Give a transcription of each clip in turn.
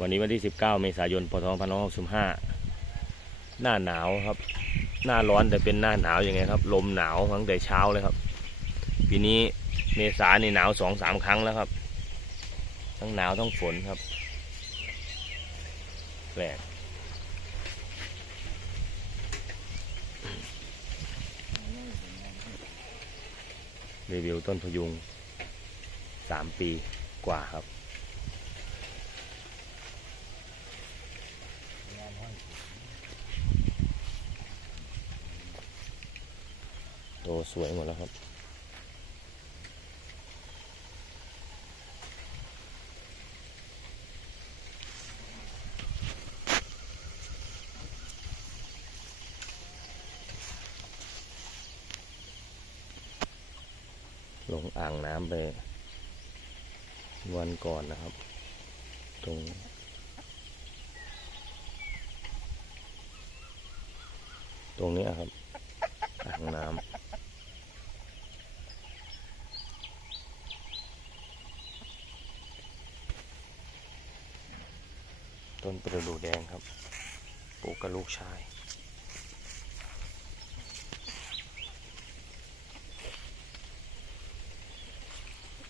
วันนี้วันที่ 19 เมษายนพศ2565 หน้าหนาวครับ หน้าร้อนแต่เป็นหน้าหนาวยังไงครับ ลมหนาวตั้งแต่เช้าเลยครับ ปีนี้เมษานี่หนาวสองสามครั้งแล้วครับ ทั้งหนาวทั้งฝนครับ แปลกรีวิวต้นพยุงสามปีกว่าครับ โตสวยหมดแล้วครับ ลงอ่างน้ำไป วันก่อนนะครับ ตรงตรงนี้ครับอ่างน้ำ ต้นประดู่แดงครับ ปลูกกับลูกชาย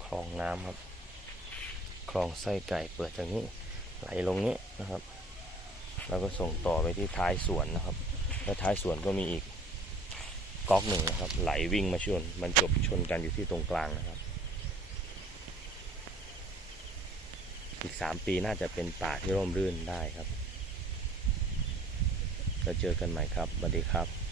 คลองน้ำครับ คลองไส้ไก่เปิดจากนี้ไหลลงนี้นะครับ แล้วก็ส่งต่อไปที่ท้ายสวนนะครับ และท้ายสวนก็มีอีกก๊อกหนึ่งนะครับ ไหลวิ่งมาชน มันจบชนกันอยู่ที่ตรงกลางนะครับ อีกสามปีน่าจะเป็นป่าที่ร่มรื่นได้ครับแล้วเจอกันใหม่ครับสวัสดีครับ